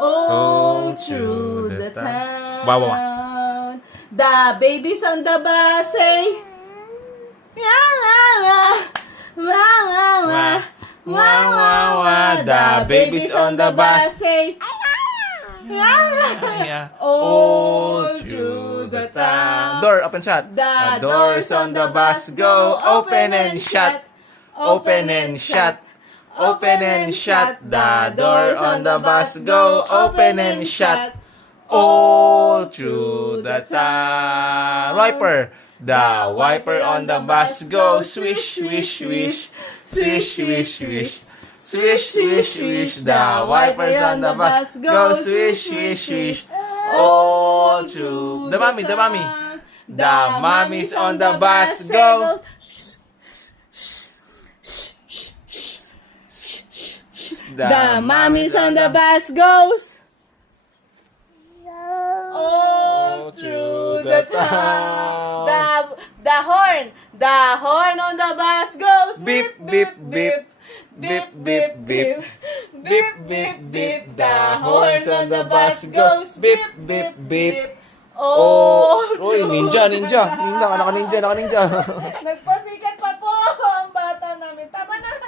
all through the town. Wow, wow. The babies on the bus say, wah, wah, wah, wah, wah, wah, wah, wah, wah. The babies on the bus say, Yeah. all through the town. Door, open, shut. The doors on the bus go open and shut, open and shut, open and shut. The doors on the bus go open and shut, All through the town. Wiper. The wiper on the bus goes swish, swish, swish, swish, swish, swish. Swish, swish, swish. The wipers on the bus go swish, swish, swish. All through. The mommy. The mommies on the bus go. The mommies on the bus goes all through the town. The horn on the bus goes Beep, beep, beep. Beep, beep, beep. beep, beep, beep. The horns on the bus goes beep, beep, beep. Oh, All Uy, through ninja. the Naka ninja. town.